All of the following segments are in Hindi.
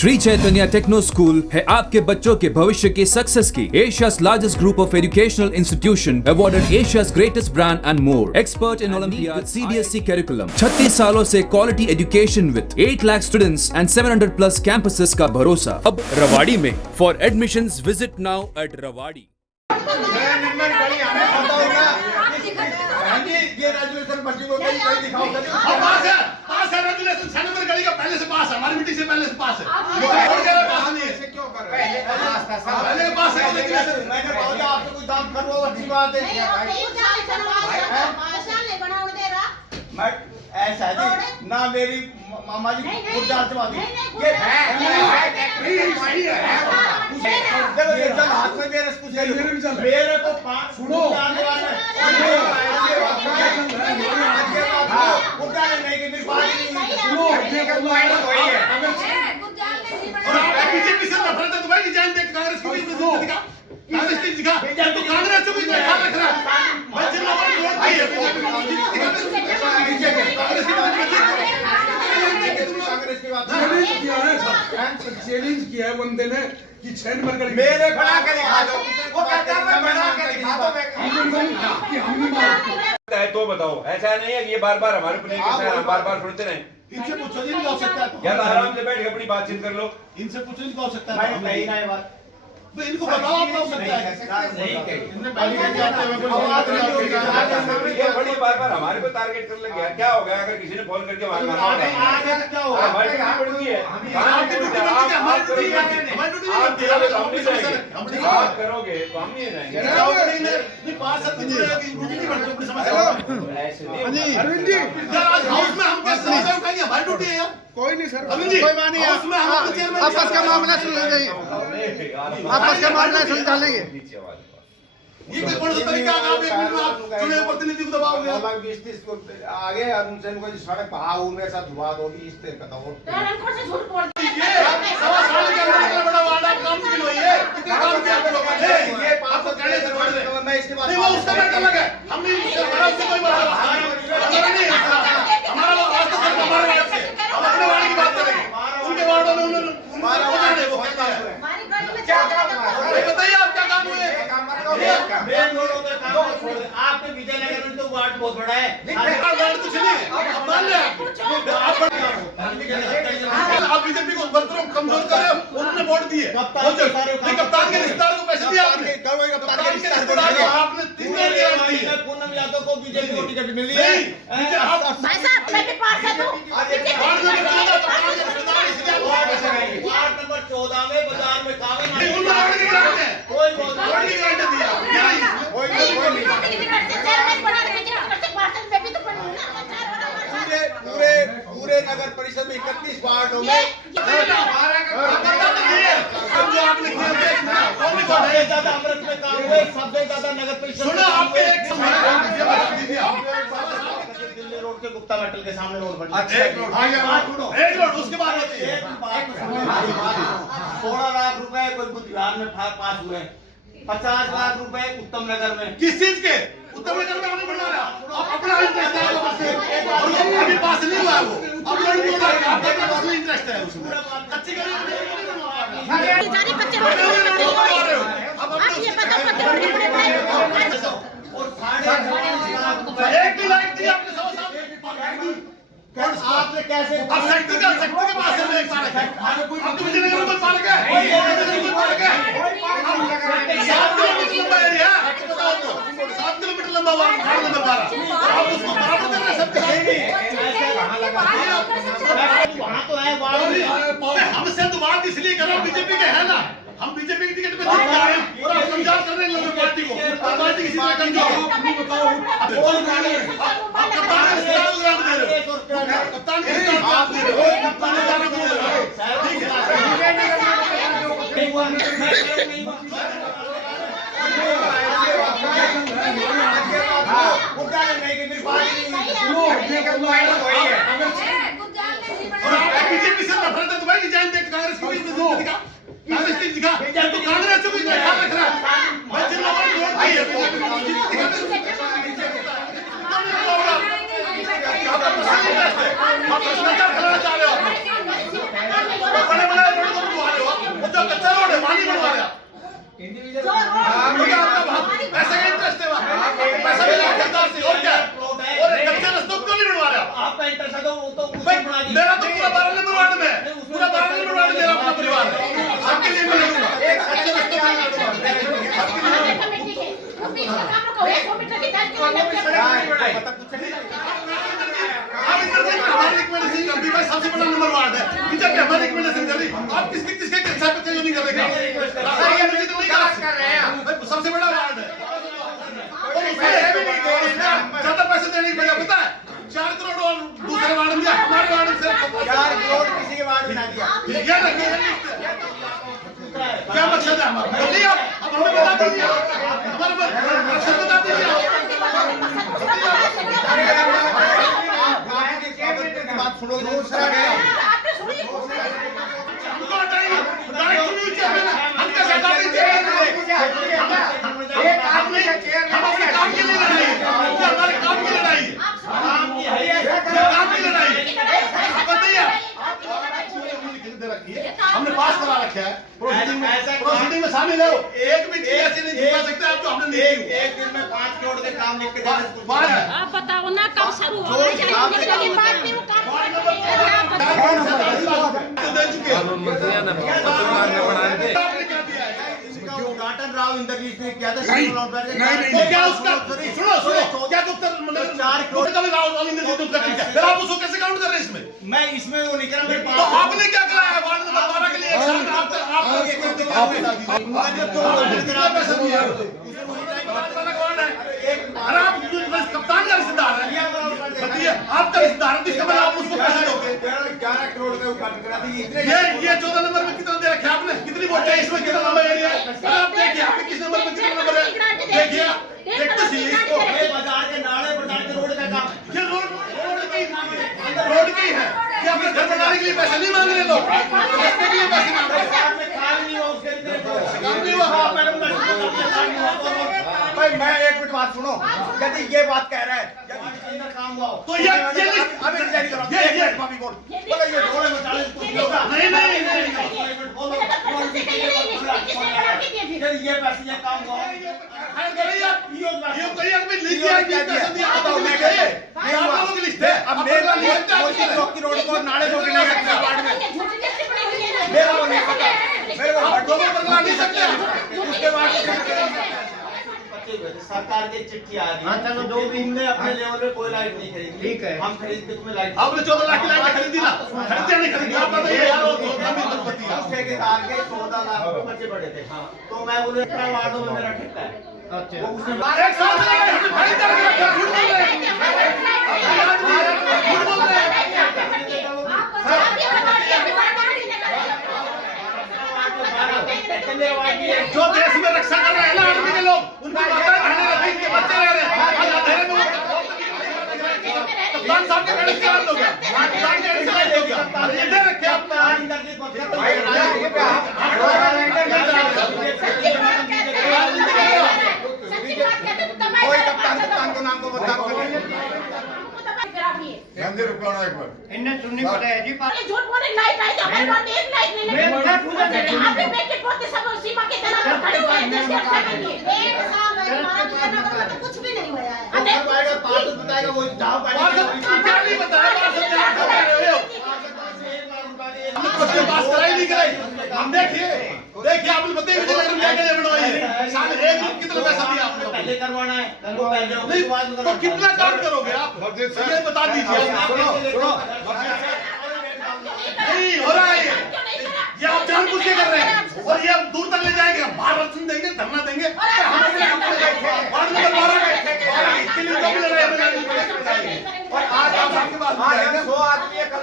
श्री चैतन्य टेक्नो स्कूल है आपके बच्चों के भविष्य की सक्सेस की एशिया's largest group of educational institution, awarded Asia's greatest brand and more. Expert in Olympiad CBSE curriculum. 36 सालों से quality education with 8 lakh students and 700 plus campuses का भरोसा अब रवाड़ी में. For admissions visit now at Rawadi. पहले से पास है, हमारी मीटिंग से पहले से पास है। पास नहीं है, क्यों कर रहे हैं? पहले पास है, लेकिन मैंने बोला आपसे कोई दाम करो, अच्छी बात है। मैं ऐसा है ना, मेरी मामा जी गुरदार से बात ये हाथ में मेरे मेरे को सुनो बीजेपी से नफरत है तो भाई जान दे कांग्रेस को कांग्रेस की दिखा तो कांग्रेस को भी दिखा रख रहा मैं जिला पर वोट दी है कांग्रेस की बात किया है चैलेंज किया है बंदे ने कि 6 नंबर का मेरे बना के दिखा दो वो कहता है बना के दिखा दो कि हम नहीं मानते है तो बताओ। ऐसा नहीं है कि ये बार-बार हमारे ऊपर नहीं कैसा है, बार-बार सुनते रहें। इनसे पूछो नहीं हो सकता है यार आराम से बैठ के अपनी बातचीत कर लो। इनसे पूछो नहीं हो सकता है मैं कही ना ये बात तो इनको बताओ आप हो सकता है नहीं कही इनने पहले क्या किया ये बड़ी बार-बार हमारे को टारगेट कर लगे यार। क्या हो गया अगर किसी ने फोन करके हमारे मारना क्या होगा हमारी ड्यूटी पड़ती है। बात करोगे तो हम नहीं जाएंगे। अरविंद जी आज हाउस में हम कैसे समस्या उठाएंगे? हमारी ड्यूटी है यार। कोई नहीं सर, अरविंद जी कोई बात नहीं, हाउस में हम चेयरमैन आपस का मामला सुलझाएंगे, आपस का मामला सुलझा लेंगे। ये कौन सा तरीका है? आप एक मिनट में आप चुने प्रतिनिधि को दबाओगे। अलग 20-30 को आगे उनसे इनको सड़क पहाड़ उनके साथ धुआ दो 20 तक का वो ये सवा साल के अंदर इतना बड़ा वार्ड आप काम क्यों नहीं है? कितना काम किया आप लोगों ने? ये आपको कहने से छोड़ दे। मैं इसके बाद नहीं वो उसका मैटर अलग है। हम नहीं उससे कोई बात नहीं है। हमारा वार्ड तो सिर्फ हमारे वार्ड से हम अपने वार्ड की बात करेंगे। उनके वार्डों में उन्होंने वो कहता है बताइए आप क्या काम हुए? आपके विजयनगर में तो वार्ड बहुत बड़ा है। वार्ड कुछ नहीं आप मान ले आप बीजेपी को बर्तरों कमजोर कर रहे हो। उन्होंने वोट दिए कप्तान के रिश्तेदार को पैसे दिए आपने आपने 3 गारंटी दी है। पूनम यादव को बीजेपी को टिकट मिली है। भाई साहब मैं भी पास है तो वार्ड नंबर 14 में बाजार में कागज कोई गारंटी दिया पूरे नगर परिषद में 31 वार्ड होंगे। अमृत में काम हुए सबसे ज्यादा नगर परिषद दिल्ली रोड के गुप्ता मेटल के सामने रोड बनी। एक रोड उसके बाद 16 लाख रुपए कोई बिहार में पास हुए, 50 लाख रुपए उत्तम नगर में। किस चीज के? उत्तर नगर में हमने बना रहा अपना इंटरेस्ट है अभी पास नहीं हुआ वो अब आपका पर्सनल इंटरेस्ट है उसमें अच्छी जाने कच्चे रोड अब ये पता पत्ते रोड और 1.5 एक भी लाइट दी आपने 100 साल आपने कैसे अब सेक्टर के पास है एक पार्क है अब तो विजयनगर में पार्क है 7 किलोमीटर लंबा एरिया 7 किलोमीटर लंबा वार्ड नंबर 12 आप उसको बराबर कर रहे हैं सबके वहाँ तो है वार्ड हमसे तो बात इसलिए कर रहा हूँ बीजेपी के है ना, हम बीजेपी की टिकट पे जीत गए हैं और आप कमजोर कर रहे हैं लोगों पार्टी को। पार्टी किसी तरह कमजोर कप्तान के रिश्तेदार को ग्रांट दे रहे हो, कप्तान के रिश्तेदार को ग्रांट दे रहे हो, कप्तान के रिश्तेदार को दे रहे हो। ठीक और आप बीजेपी से नफरत है तो भाई जान दे कांग्रेस को भी दिखा कांग्रेस की दिखा तो कांग्रेस को भी दिखा रख रहा मैं जिला पर वोट दी है आप भ्रष्टाचार कराना चाह रहे हो बड़े बात सुनोगे तो आपने सुनी एक आदमी का चेयर हम अपने काम के लिए लड़ाई है, हमारे काम की लड़ाई है, काम की लड़ाई है। बताइए हमने पास करा रखा है, प्रोसीडिंग में शामिल हो, एक भी चीज ऐसी नहीं छुपा सकते आप जो हमने नहीं की। एक दिन में 5 करोड़ के काम लिख के देने आप बताओ ना कब शुरू होगा ये बात नहीं वो काम दे चुके हैं। उद्घाटन राव इंद्रजीत ने किया था। नहीं, तो क्या उसका सुनो क्या तो उत्तर कभी राहुल इंद्रजीत ने उत्तर किया, फिर आप उसको कैसे काउंट कर रहे हैं इसमें? मैं इसमें वो निकला मेरे तो आपने क्या कराया है वार्ड नंबर 12 के लिए? एक साल में कितना पैसा दिया? अरे आप कप्तान का रिश्तेदार है, बताइए आपका रिश्तेदार है, जिसके बाद आप उसको पैसे दोगे? 11 करोड़ का उद्घाटन करा दी। ये 14 नंबर में कितना दे रखे आपने? कितनी वोट है इसमें? कितना नंबर एरिया है? अरे आप देखिए आपके किस नंबर में कितना नंबर है? देखिए देख तो सही इसको। ये बाजार के नाले बाजार के रोड का काम ये रोड की है। ये अपने घर बनाने के लिए पैसे नहीं मांग रहे लोग, रास्ते के लिए पैसे मांग रहे हैं। काम नहीं हुआ उसके लिए काम नहीं हुआ। भाई मैं एक मिनट बात सुनो, यदि ये बात कह रहा है यदि काम हुआ तो ये अभी जारी करो ये भाभी बोल बोलो ये रोड में 40 कुछ होगा नहीं बोलो ये पैसे ये काम हुआ ये कोई आदमी लिख दिया कि पैसे दिया आप लोग लिख गए, ये आप लोगों की लिस्ट है। अब मेरा चौक की रोड को नाले को नहीं रखा वार्ड में मेरा वो नहीं पता मेरे को आप दोनों बदला नहीं सकते। उसके बाद सरकार की चिट्ठी आ रही है। चलो जो भी हमने अपने लेवल पे कोई लाइट नहीं खरीदी, ठीक है हम खरीद के तुम्हें लाइट आपने 14 लाख की लाइट खरीदी ना, खरीदी नहीं खरीदी आप बताइए यार। वो ठेकेदार के 14 लाख रुपए बचे पड़े थे। हाँ तो मैं बोले इतना वार्डों में मेरा ठेका है। अच्छा वो उसने एक साल से हमने खरीद कर रखा, झूठ बोल रहे हैं, झूठ बोल रहे हैं। जो देश में रक्षा कर रहे हैं ना आर्मी के लोग, उनकी माताएं बहनें रह गई, उनके बच्चे रह रहे हैं। आज अंधेरे में कप्तान साहब के गाड़ी से हाथ हो गया, कप्तान के गाड़ी से हाथ हो गया। ये दे रखे अपना कोई कप्तान को नाम को बताओ। गंदे रुकाना एक बार इन्हें सुननी पड़े है जी। झूठ बोले लाइट आई तो हमारे पास एक लाइट नहीं लगी। आपने बेटे पोते सब सीमा के तनाव में खड़े हुए हैं देश की रक्षा के लिए। एक साल है हमारा विजयनगर में तो कुछ भी नहीं हुआ है। अरे पाएगा पास बताएगा वो जाओ क्या नहीं बताया कुछ पास कराई नहीं कराई। हम देखिए आपने बताइए विजयनगर में क्या क्या बनवाई है, साल एक दिन कितना पैसा दिया आपने? पहले करवाना है नहीं तो कितना काम करोगे आप ये बता दीजिए। नहीं हो रहा है ये आप जानबूझ के कर रहे हैं और ये आप दूर तक ले जाएंगे। हम बाहर रक्षण देंगे, धरना देंगे, वार्ड नंबर 12 इसके लिए तो भी लड़ रहे हैं। और आज आप आपके पास 100 आदमी है कल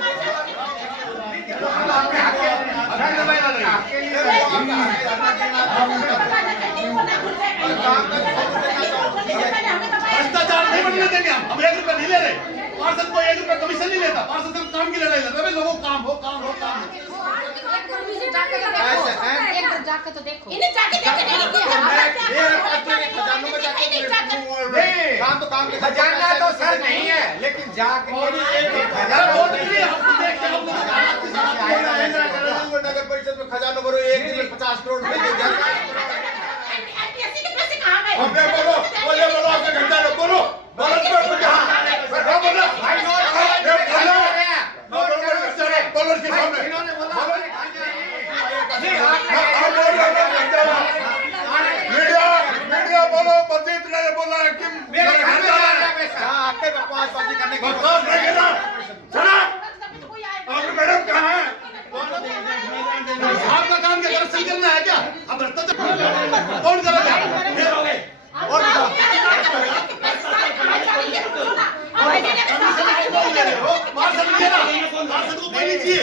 भ्रष्टाचार नहीं बनने देंगे हम 1 रुपया नहीं ले रहे। पार्षद को 1 रुपया कमीशन नहीं लेता, पार्षद सिर्फ काम की लड़ाई लड़ रहे हैं। लोगों को काम हो काम हो काम हो। जाके तो देखो इन्हें जाके देखे नहीं किया काम तो काम के खजाना तो सर नहीं है लेकिन जाके नगर परिषद में खजाना भरो 1 दिन में 50 करोड़ रुपए दे दिया। एनपीएससी के पैसे कहां गए? बोलो आपका घंटा लो, बोलो बोलो भाई बोलो के सामने मीडिया बोलो मस्जिद ने बोला है कि मेरे घर में आपके बकवासबाजी करने की बकवास नहीं करना। और मैडम कहाँ है? आपका काम क्या करना, सही करना है क्या? अब भ्रष्टाचार कौन करेगा? और पार्षद को कोई नहीं चाहिए।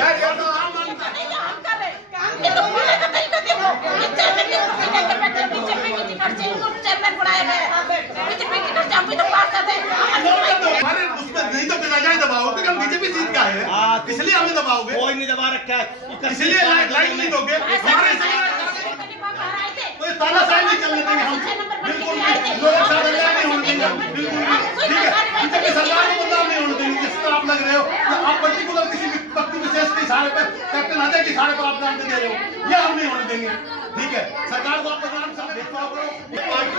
इसलिए हमें दबाओगे, कोई नहीं दबा रखा है, इसलिए लाइट नहीं दोगे हमारे तो ताला साहब नहीं चलने देंगे हम, बिल्कुल लोग साथ नहीं होने देंगे, बिल्कुल ठीक है। इनके सरकार को बदलाव नहीं होने देंगे। जिस तरह आप लग रहे हो कि आप पर्टिकुलर किसी व्यक्ति विशेष के इशारे पर, कैप्टन अजय के इशारे पर आप नाम दे रहे हो, ये हम नहीं होने देंगे, ठीक है। सरकार को आप बदनाम सब भेदभाव करो,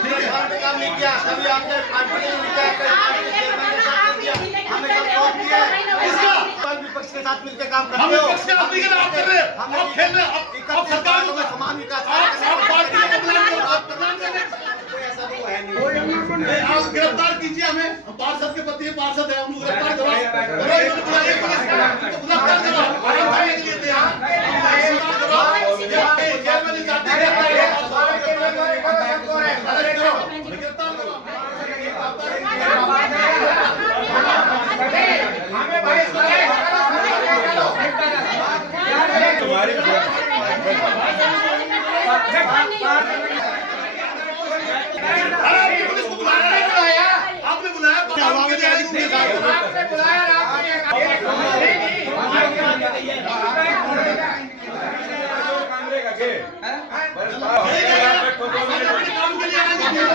सरकार ने काम नहीं किया, कभी आपने पार्टी ने नहीं किया, कभी पार्टी के चेयरमैन के साथ नहीं किया, हमें सब वोट दिया। इसका विपक्ष के साथ मिलकर काम हम करते हो, विपक्ष के साथ नहीं आप कर रहे हो, आप खेल रहे हो, आप सरकार को समान विकास आप पार्टी को बदनाम करो, आप बदनाम कर रहे हो। कोई ऐसा वो है नहीं। आप गिरफ्तार कीजिए हमें, हम पार्षद के पति पार्षद है, हम गिरफ्तार कराओ, बुलाइए पुलिस को, गिरफ्तार कराओ, आराम करने के लिए तैयार, गिरफ्तार कराओ, जेल में नहीं जाते, गिरफ्तार करो, गिरफ्तार करो। हमें भाई तुम्हारी आपने पुलिस को बुलाया नहीं बुलाया, आपने बुलाया काम के लिए उनके साथ आपने बुलाया, कैमरे का के काम के लिए आएंगे, मेरे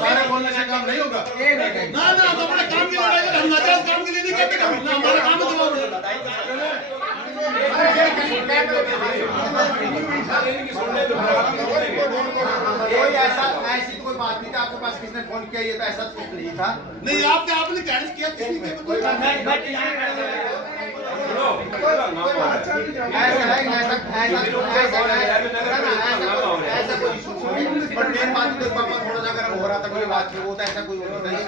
सारे बोलने से काम नहीं होगा ना, हम अपने काम की लड़ाई हम नाजायज काम के लिए नहीं करते, हमारा काम कोई ऐसा ऐसी कोई बात नहीं थी, आपके पास किसने फोन किया, ये तो ऐसा कुछ नहीं था। नहीं आपने कैंसिल किया, किसी ने ऐसा कोई इशू नहीं, पर मेन बात तो थोड़ा सा गर्म हो रहा था, कोई बात नहीं होता, ऐसा कोई होता नहीं।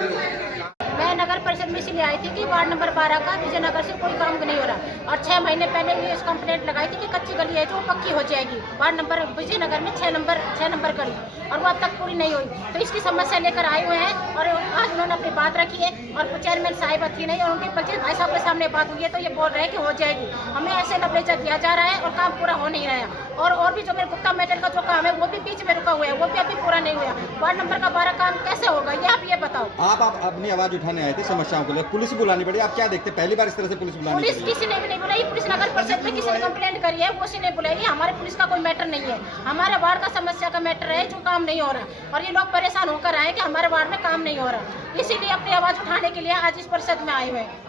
मैं नगर परिषद में इसलिए आई थी कि वार्ड नंबर 12 का विजयनगर से कोई काम नहीं हो रहा, और 6 महीने पहले भी इस कंप्लेंट लगाई थी कि कच्ची गली है जो पक्की हो जाएगी, वार्ड नंबर विजयनगर में 6 नंबर गली, और वो अब तक पूरी नहीं हुई। तो इसकी समस्या लेकर आए हुए हैं, और आज उन्होंने अपनी बात रखी है, और चेयरमैन साहिब थी नहीं, और उनके बच्चे भाई साहब के सामने बात हुई है, तो ये बोल रहे हैं कि हो जाएगी। हमें ऐसे लबरेजा दिया जा रहा है और काम पूरा हो नहीं रहा है, और भी जो मेरे गुप्ता मेटल का जो काम है वो भी बीच में रुका हुआ है, वो भी अभी पूरा नहीं हुआ। वार्ड नंबर का 12 काम कैसे होगा, ये आप ये बताओ। आप अपनी आवाज उठाने आए थे समस्याओं को लेकर, पुलिस बुलानी पड़ी, आप क्या देखते हैं पहली बार इस तरह से पुलिस बुलानी पुलिस पड़ी? किसी ने भी नहीं बुलाई, पुलिस नगर परिषद में किसी ने कंप्लेंट करी है, वो किसी ने बुलाई। हमारे पुलिस का कोई मैटर नहीं है, हमारे वार्ड का समस्या का मैटर है जो काम नहीं हो रहा, और ये लोग परेशान होकर आए कि हमारे वार्ड में काम नहीं हो रहा, इसीलिए अपनी आवाज उठाने के लिए आज इस परिषद में आए हुए हैं।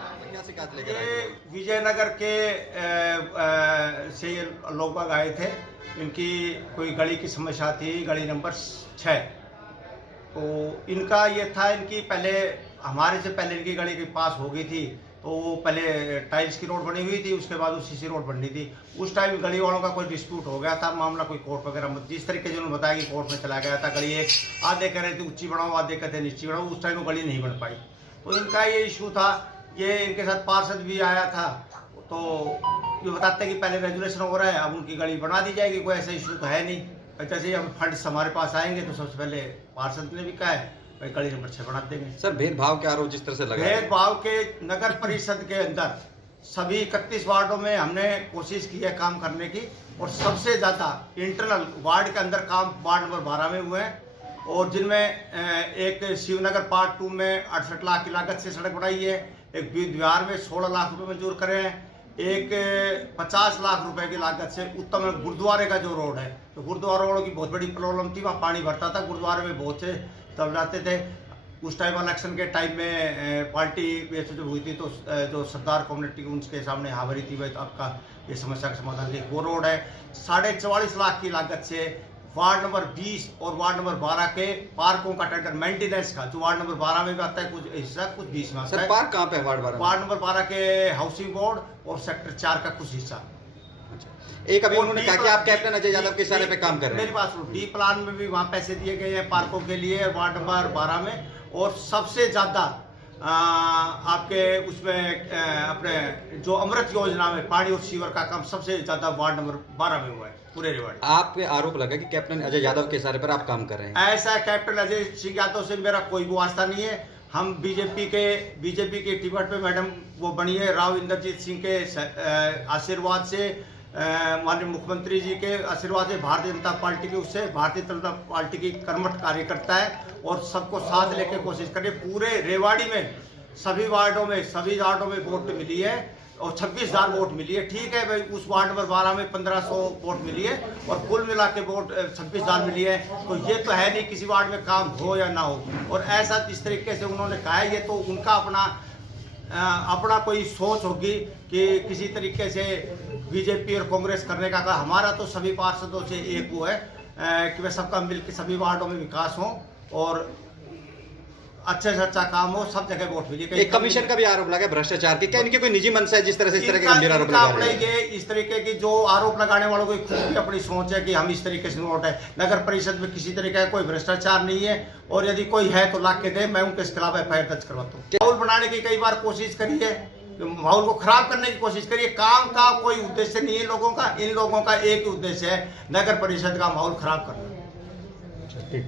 विजयनगर के से लोग बाग आए थे, इनकी कोई गली की समस्या थी, गली नंबर 6। तो इनका ये था, इनकी पहले हमारे से पहले इनकी गली के पास हो गई थी, तो वो पहले टाइल्स की रोड बनी हुई थी, उसके बाद उसी सी रोड बननी थी। उस टाइम गली वालों का कोई डिस्प्यूट हो गया था, मामला कोई कोर्ट वगैरह जिस तरीके से उन्होंने बताया कि कोर्ट में चला गया था। गली एक आधे कह रहे थे ऊंची बढ़ाओ, आधे कहते नीची बढ़ाओ, उस टाइम वो गली नहीं बन पाई। तो इनका ये इशू था, ये इनके साथ पार्षद भी आया था, तो ये बताते कि पहले रेजुलेशन हो रहा है, अब उनकी गली बना दी जाएगी, कोई ऐसा इशू तो है नहीं। जैसे अब फंड्स हमारे पास आएंगे तो सबसे पहले पार्षद ने भी कहा है भाई गली नंबर 6 बना देंगे। सर भेदभाव के आरोप जिस तरह से लगा, भेदभाव के नगर परिषद के अंदर सभी 31 वार्डों में हमने कोशिश की है काम करने की, और सबसे ज़्यादा इंटरनल वार्ड के अंदर काम वार्ड नंबर 12 में हुए हैं, और जिनमें एक शिवनगर पार्ट 2 में 68 लाख की लागत से सड़क बनाई है, एक बिहार में 16 लाख रुपए मंजूर करे हैं, एक 50 लाख रुपए की लागत से उत्तम गुरुद्वारे का जो रोड है, तो गुरुद्वारा रोड की बहुत बड़ी प्रॉब्लम थी, वहाँ पानी भरता था, गुरुद्वारे में बहुत से तब जाते थे। उस टाइम इलेक्शन के टाइम में पार्टी जब हुई थी तो जो सरदार कम्युनिटी उनके सामने हावरी थी, वह आपका ये समस्या का समाधान थी। वो रोड है 44.5 लाख की लागत से वार्ड नंबर 20 और वार्ड नंबर 12 के पार्कों का टेंडर मेंटेनेंस का, जो वार्ड नंबर 12 में भी आता है कुछ हिस्सा, कुछ 20 में आता है। पार्क कहाँ पे है वार्ड 12? वार्ड नंबर 12 के हाउसिंग बोर्ड और सेक्टर 4 का कुछ हिस्सा। एक अभी उन्होंने कहा कि आप कैप्टन अजय यादव के इशारे पे काम कर रहे हैं। मेरे पास डी प्लान में भी वहाँ पैसे दिए गए हैं पार्कों के लिए वार्ड नंबर 12 में, और सबसे ज़्यादा आपके उसमें अपने जो अमृत योजना में पानी और सीवर का काम सबसे ज़्यादा वार्ड नंबर 12 में हुआ है पूरे रेवाड़ी। आप पे आरोप लगा कि कैप्टन अजय यादव के इशारे पर आप काम कर रहे हैं। ऐसा कैप्टन अजय सिंह यादव से मेरा कोई वास्ता नहीं है। हम बीजेपी के टिकट पे मैडम वो बनी है राव इंद्रजीत सिंह के आशीर्वाद से, माननीय मुख्यमंत्री जी के आशीर्वाद से, भारतीय जनता पार्टी की उससे, भारतीय जनता पार्टी की कर्मठ कार्यकर्ता है और सबको साथ लेके कोशिश करें। पूरे रेवाड़ी में सभी वार्डों में वोट मिली है और 26,000 वोट मिली है। ठीक है भाई, उस वार्ड नंबर 12 में 1500 वोट मिली है और कुल मिला के वोट 26,000 मिली है। तो ये तो है नहीं किसी वार्ड में काम हो या ना हो। और ऐसा इस तरीके से उन्होंने कहा है, ये तो उनका अपना कोई सोच होगी कि किसी तरीके से बीजेपी और कांग्रेस करने का। हमारा तो सभी पार्षदों से एक वो है कि वह सबका मिलकर सभी वार्डों में विकास हो और अच्छे से अच्छा काम हो, सब जगह वोट मिले। एक कमीशन का भी आरोप लगा भ्रष्टाचार की, क्या इनकी कोई निजी मंशा है जिस तरह से इस तरह के गंभीर आरोप लगा रहे हैं? ये इस तरीके की जो आरोप लगाने वालों की खुद की अपनी सोच है कि हम इस तरीके से वोट है। नगर परिषद में किसी तरीके का कोई भ्रष्टाचार नहीं है और यदि कोई है तो ला के दे, मैं उनके खिलाफ FIR दर्ज करवाता हूँ। माहौल बनाने की कई बार कोशिश करी है, माहौल को खराब करने की कोशिश करिए। काम का कोई उद्देश्य नहीं है लोगों का, इन लोगों का एक ही उद्देश्य है नगर परिषद का माहौल खराब करना।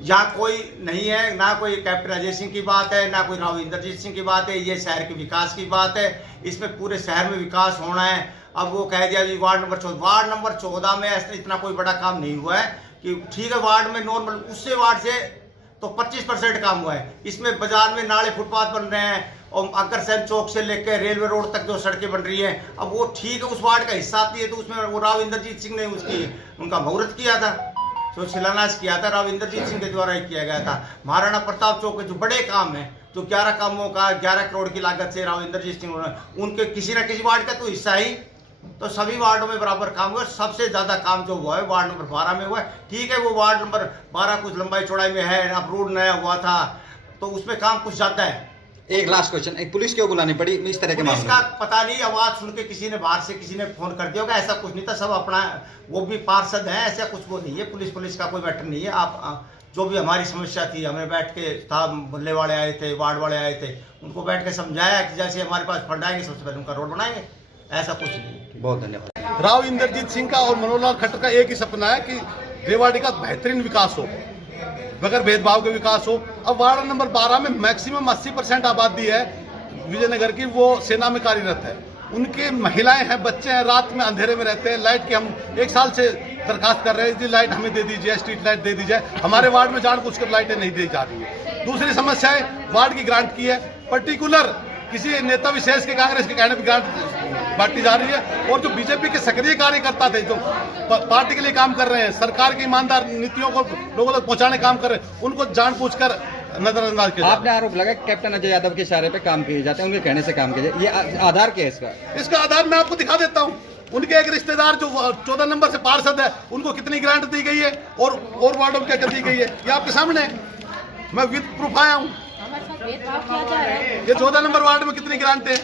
यहाँ कोई नहीं है, ना कोई कैप्टन अजय सिंह की बात है, ना कोई राव इंद्रजीत सिंह की बात है। ये शहर के विकास की बात है, इसमें पूरे शहर में विकास होना है। अब वो कह दिया जी वार्ड नंबर 14 में ऐसा इतना कोई बड़ा काम नहीं हुआ है कि ठीक है, वार्ड में नॉर्मल उससे वार्ड से तो 25% काम हुआ है। इसमें बाजार में नाले फुटपाथ बन रहे हैं और अग्रसेन चौक से लेकर रेलवे रोड तक जो सड़कें बन रही हैं, अब वो ठीक है उस वार्ड का हिस्सा आती है। तो उसमें वो राव इंद्रजीत सिंह ने उनका मुहूर्त किया था, जो शिलान्यास किया था राव इंद्रजीत सिंह के द्वारा ही किया गया था। महाराणा प्रताप चौक के जो बड़े काम है, जो 11 कामों का 11 करोड़ की लागत से राव इंद्रजीत सिंह उनके किसी न किसी वार्ड का तो हिस्सा ही। तो सभी वार्डों में बराबर काम हुआ। सबसे ज्यादा काम जो हुआ है वार्ड नंबर 12 में हुआ है। ठीक है, वो वार्ड नंबर 12 कुछ लंबाई चौड़ाई में है, अब रोड नया हुआ था तो उसमें काम कुछ ज्यादा है। एक लास्ट क्वेश्चन, एक पुलिस क्यों बुलानी पड़ी इस तरह के मामले? पुलिस का पता नहीं, आवाज सुन के किसी ने बाहर से किसी ने फोन कर दिया होगा, ऐसा कुछ नहीं था। सब अपना, वो भी पार्षद है, ऐसा कुछ वो नहीं है। पुलिस का कोई मैटर नहीं है। आप जो भी हमारी समस्या थी, हमें बैठ के मोहल्ले वाले आए थे, वार्ड वाले आए थे, उनको बैठ के समझाया कि जैसे हमारे पास फंड आएंगे सबसे पहले उनका रोड बनाएंगे, ऐसा कुछ नहीं। बहुत धन्यवाद। राव इंद्रजीत सिंह का और मनोहर लाल खट्टर का एक ही सपना है कि रेवाड़ी का बेहतरीन विकास हो, बगैर भेदभाव के विकास हो। अब वार्ड नंबर 12 में मैक्सिमम 80% आबादी है विजयनगर की, वो सेना में कार्यरत है। उनके महिलाएं हैं, बच्चे हैं, रात में अंधेरे में रहते हैं। लाइट की हम 1 साल से दरखास्त कर रहे हैं जी, लाइट हमें दे दीजिए, स्ट्रीट लाइट दे दीजिए। हमारे वार्ड में जानबूझकर लाइटें नहीं दी जा रही है। दूसरी समस्या है वार्ड की ग्रांट की है, पर्टिकुलर किसी नेता विशेष के, कांग्रेस के कहने पर ग्रांट बांटी जा रही है। और जो बीजेपी के सक्रिय कार्यकर्ता थे, जो पार्टी के लिए काम कर रहे हैं, सरकार की ईमानदार नीतियों को लोगों तक पहुंचाने काम कर रहे हैं, उनको जानबूझकर नजरअंदाज किया। आपने आरोप लगा कैप्टन अजय यादव के इशारे पे काम किए जाते हैं, उनके कहने से काम किए जाते, ये आधार क्या है इसका आधार मैं आपको दिखा देता हूँ। उनके एक रिश्तेदार जो 14 नंबर से पार्षद है, उनको कितनी ग्रांट दी गई है और वार्डों में क्या दी गई है, ये आपके सामने है। मैं विद प्रूफ आया हूँ। ये 14 नंबर वार्ड में कितनी ग्रांट है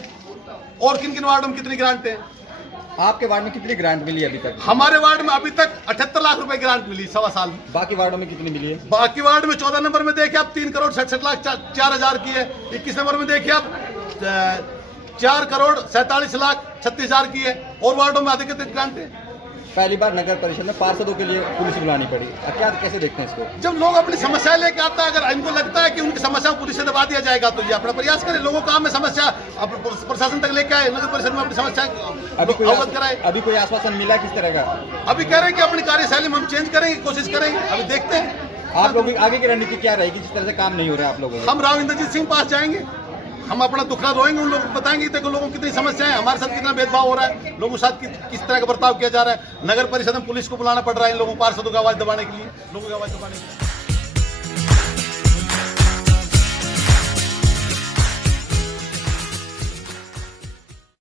और किन किन वार्डों में कितनी ग्रांट है। आपके वार्ड में कितनी ग्रांट मिली अभी तक? हमारे वार्ड में अभी तक 78 लाख रुपए ग्रांट मिली 1.25 साल में। बाकी वार्डों में कितनी मिली है? बाकी वार्ड में 14 नंबर में देखिए आप 3 करोड़ 67 लाख 4 हजार की है। 21 नंबर में देखिए आप 4 करोड़ 47 लाख 36 हजार की है। और वार्डों में अधिक ग्रांट है। पहली बार नगर परिषद में पार्षदों के लिए पुलिस बुलानी पड़ी, क्या कैसे देखते हैं इसको? जब लोग अपनी समस्या लेके आता है, अगर इनको लगता है कि उनकी समस्या पुलिस से दबा दिया जाएगा तो ये अपना प्रयास करें। लोगों काम में समस्या प्रशासन तक लेके आए, नगर परिषद में अपनी समस्या अवगत कराए। अभी कोई आश्वासन मिला किस तरह का? अभी कह रहे हैं कि अपनी कार्यशैली में हम चेंज करेंगे, कोशिश करेंगे, अभी देखते हैं। आप लोगों की आगे की रणनीति क्या रहेगी जिस तरह से काम नहीं हो रहा है आप लोगों को? हम राव इंद्रजीत सिंह पास जाएंगे, हम अपना दुखड़ा रोएंगे, उन लोगों को बताएंगे देखो लोगों को कितनी समस्या है, हमारे साथ कितना भेदभाव हो रहा है, लोगों के साथ किस तरह का बर्ताव किया जा रहा है। नगर परिषद में पुलिस को बुलाना पड़ रहा है इन लोगों, पार्षदों की आवाज दबाने के लिए, लोगों की आवाज दबाने के लिए।